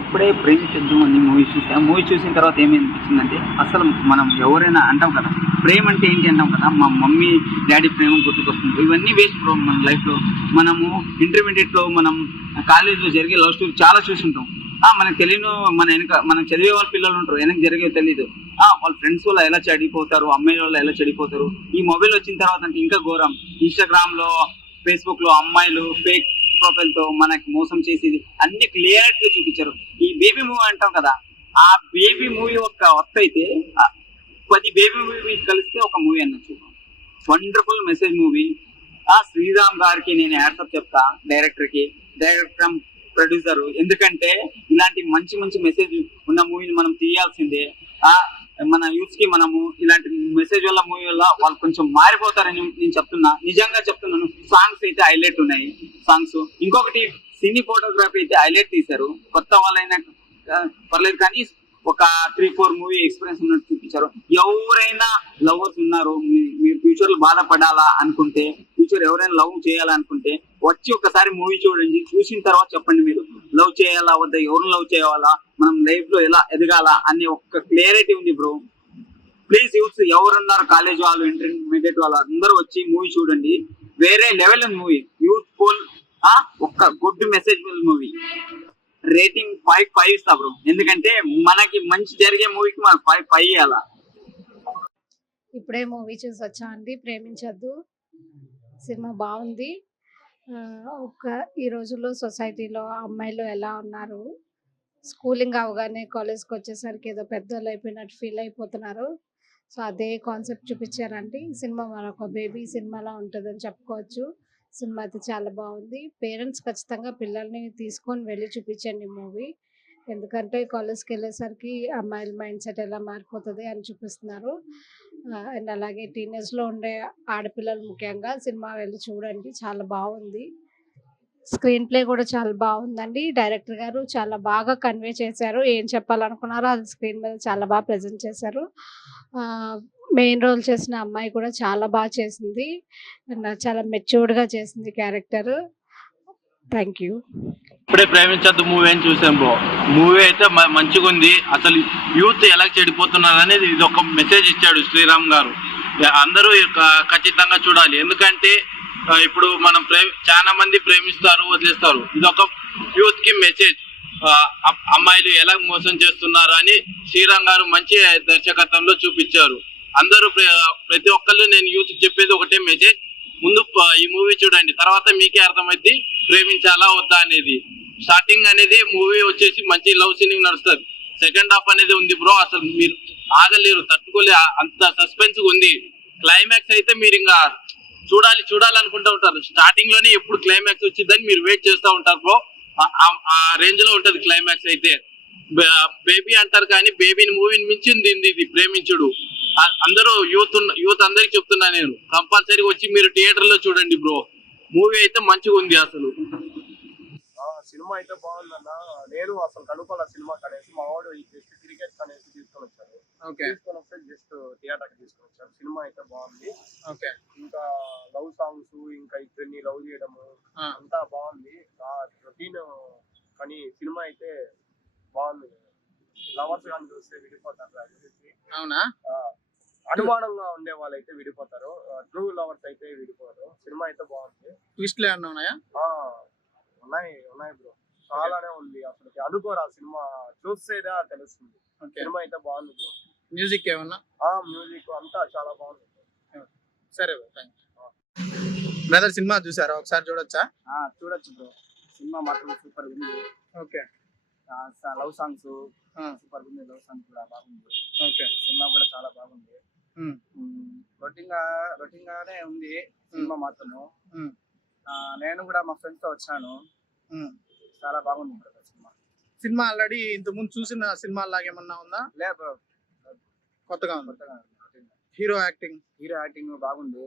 ఇప్పుడే 'ప్రేమించొద్దు' అని మూవీ చూసా. మూవీ చూసిన తర్వాత ఏమనిపించిందంటే, అసలు మనం ఎవరైనా అంటాం కదా! ప్రేమ అంటే ఏంటి అంటాం కదా! మా మమ్మీ, డ్యాడీ ప్రేమ గుర్తుకొస్తుంది. ఇవన్నీ వేస్ట్ బ్రో మన లైఫ్‌లో. మనము ఇంటర్మీడియేట్‌లో మనం కాలేజ్‌లో జరిగే లవ్ స్టోరీ చాలా చూసుంటాం. మనకు తెలియని మనం చదివే వాళ్ళ పిల్లలు ఉంటారు. వెనక జరిగేవి తెలీదు. వాళ్ళ ఫ్రెండ్స్ వల్ల ఎలా చెడిపోతారు, అమ్మాయిల వల్ల ఎలా చెడిపోతారు. ఈ మొబైల్ వచ్చిన తర్వాత అంటే ఇంకా ఘోరం. ఇన్‌స్టాగ్రామ్‌లో, ఫేస్‌బుక్‌లో అమ్మాయిలు ఫేక్ ప్రొఫైల్‌తో మనకి మోసం చేసేది అన్ని క్లియర్‌గా చూపించారు. ఈ బేబీ మూవీ అంటాం కదా! ఆ బేబీ మూవీ ఒక వర్తయితే 10 బేబీ మూవీ కలిస్తే ఒక మూవీ అనొచ్చు. Wonderful message movie. శ్రీరామ్ గారికి నేను హ్యాట్సాప్ చెప్తా, డైరెక్టర్ ప్రొడ్యూసర్. ఎందుకంటే ఇలాంటి మంచి మంచి మెసేజ్ ఉన్న మూవీని మనం తీయాల్సిందే. మన యూత్ కి మనము ఇలాంటి మెసేజ్ వల్ల మూవీ వల్ల వాళ్ళు కొంచెం మారిపోతారని నేను చెప్తున్నా. నిజంగా చెప్తున్నాను. సాంగ్స్ అయితే హైలైట్ ఉన్నాయి. సాంగ్స్ ఇంకొకటి సినీ ఫోటోగ్రఫీ అయితే హైలైట్ తీశారు. కొత్త వాళ్ళైనా పర్లేదు కానీ ఒక 3-4 మూవీ ఎక్స్పీరియన్స్ ఉన్నట్టు చూపించారు. ఎవరైనా లవర్స్ ఉన్నారు, మీరు ఫ్యూచర్ లో బాధపడాలా అనుకుంటే, ఫ్యూచర్ ఎవరైనా లవ్ చేయాలనుకుంటే వచ్చి ఒకసారి మూవీ చూడండి. చూసిన తర్వాత చెప్పండి మీరు లవ్ చేయాలా వద్దా, ఎవరిని లవ్ చేయాలా, మనం లైఫ్ లో ఎలా ఎదగాల అనే ఒక క్లియరిటీ ఉంది బ్రో. ప్లీజ్ యూత్ ఎవరున్నారు, కాలేజ్ వాళ్ళు, ఇంటర్మీడియట్ వాళ్ళు అందరూ వచ్చి మూవీ చూడండి. వేరే లెవెల్ మూవీ, యూత్ ఫుల్, ఒక గుడ్ మెసేజ్ మూవీ. రేటింగ్ 5 ఇస్తా బ్రో. ఎందుకంటే మనకి మంచి జరిగే మూవీకి మనం 5 ఇవ్వాలా. ఇప్పుడే మూవీ చూసి వచ్చా అండి, 'ప్రేమించొద్దు' సినిమా బాగుంది. ఈ రోజుల్లో సొసైటీలో అమ్మాయిలు ఎలా ఉన్నారు, స్కూలింగ్ అవగానే కాలేజ్కి వచ్చేసరికి ఏదో పెద్దోళ్ళు అయిపోయినట్టు ఫీల్ అయిపోతున్నారు. సో అదే కాన్సెప్ట్ చూపించారండి. సినిమా మరొక బేబీ సినిమాలా ఉంటుందని చెప్పుకోవచ్చు. సినిమా అయితే చాలా బాగుంది. పేరెంట్స్ ఖచ్చితంగా పిల్లల్ని తీసుకొని వెళ్ళి చూపించండి మూవీ. ఎందుకంటే కాలేజ్కి వెళ్ళేసరికి అమ్మాయిల మైండ్ సెట్ ఎలా మారిపోతుంది అని చూపిస్తున్నారు. అండ్ అలాగే టీనేజ్లో ఉండే ఆడపిల్లలు ముఖ్యంగా సినిమా వెళ్ళి చూడండి, చాలా బాగుంది. స్క్రీన్ ప్లే కూడా చాలా బాగుందండి. డైరెక్టర్ గారు చాలా బాగా కన్వే చేశారు. ఏం చెప్పాలనుకున్నారో అది స్క్రీన్ మీద చాలా బాగా ప్రజెంట్ చేశారు. మెయిన్ రోల్ చేసిన అమ్మాయి కూడా చాలా బాగా చేసింది. చాలా మెచ్యూర్డ్గా చేసింది క్యారెక్టర్. Thank you. ఇప్పుడే 'ప్రేమించొద్దు' మూవీ అని చూసాం బ్రో. మూవీ అయితే మంచిగా ఉంది. అసలు యూత్ ఎలా చెడిపోతున్నారు అనేది ఇది ఒక మెసేజ్ ఇచ్చాడు శ్రీరామ్ గారు. అందరూ ఖచ్చితంగా చూడాలి. ఎందుకంటే ఇప్పుడు మనం చాలా మంది ప్రేమిస్తారు, వదిలేస్తారు. ఇది ఒక యూత్ కి మెసేజ్. అమ్మాయిలు ఎలా మోసం చేస్తున్నారు అని శ్రీరామ్ గారు మంచి దర్శకత్వంలో చూపించారు. అందరూ ప్రతి ఒక్కళ్ళు నేను యూత్ చెప్పేది ఒకటే మెసేజ్, ముందు ఈ మూవీ చూడండి, తర్వాత మీకే అర్థమైంది ప్రేమించాలా వద్దా అనేది. స్టార్టింగ్ అనేది మూవీ వచ్చేసి మంచి లవ్ సీన్ నడుస్తుంది. సెకండ్ హాఫ్ అనేది ఉంది బ్రో, అసలు మీరు ఆగలేరు, తట్టుకోలే, అంత సస్పెన్స్ ఉంది. క్లైమాక్స్ అయితే మీరు ఇంకా చూడాలనుకుంటూ ఉంటారు. స్టార్టింగ్ లోనే ఎప్పుడు క్లైమాక్స్ వచ్చిందని మీరు వెయిట్ చేస్తూ ఉంటారు బ్రో. ఆ రేంజ్ లో ఉంటది క్లైమాక్స్ అయితే. బేబీ అంటారు కానీ బేబీని మూవీని మించింది ఇది 'ప్రేమించుడు'. అందరూ యూత్ అందరికి చెప్తున్నా నేను, కంపల్సరీ వచ్చి మీరు థియేటర్ లో చూడండి బ్రో. మూవీ అయితే మంచిగా ఉంది. అసలు సినిమా అయితే బాగుందన్న. నేను అసలు కనుక్కోలే సినిమా కనేసి, మా వాడు జస్ట్ క్రికెట్ కనేసి తీసుకొని వచ్చాడు. తీసుకొని వస్తే జస్ట్ థియేటర్ కి తీసుకొని వచ్చాడు. సినిమా అయితే బాగుంది. ఇంకా లవ్ సాంగ్స్, ఇంకా ఇద్దరిని లవ్ చేయడము అంతా బాగుంది. రొటీన్ కానీ సినిమా అయితే బాగుంది. లవర్స్ కానీ చూస్తే విడిపోతారు. అవునా? అనుమానంగా ఉండే వాళ్ళైతే విడిపోతారు, ట్రూ లవర్స్ అయితే విడిపోతారు. సినిమా అయితే బాగుంది. ట్విస్ట్లు ఏమన్నా ఉన్నాయా? ఉన్నాయి బ్రో, చాలానే ఉంది. అసలు అనుకోరా, సినిమా చూస్తేదా తెలుస్తుంది. సినిమా అయితే బాగుంది బ్రో. మ్యూజిక్ ఏమన్నా? మ్యూజిక్ అంతా చాలా బాగుంది. సరే బ్రదర్, సినిమా చూసారా? ఒకసారి చూడొచ్చా? చూడొచ్చు బ్రో. సినిమా మాత్రం సూపర్ ఉంది. ఓకే. లవ్ సాంగ్స్ సూపర్ ఉంది. లవ్ సాంగ్స్ కూడా బాగుంది. ఓకే. సినిమా కూడా చాలా బాగుంది. రొటీన్ గానే ఉంది సినిమా మాత్రము. నేను కూడా మా ఫ్రెండ్స్ తో వచ్చాను. చాలా బాగుంది బ్రదర్ సినిమా. సినిమా ఆల్రెడీ ఇంత ముందు చూసిన సినిమా లాగా ఏమన్నా ఉందా? లేదు బ్రో, కొత్తగా ఉంది. హీరో యాక్టింగ్ బాగుంది.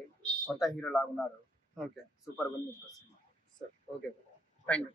కొత్త హీరో లాగా ఉన్నారు. ఓకే. సూపర్ ఉంది సినిమా. Okay, thank you.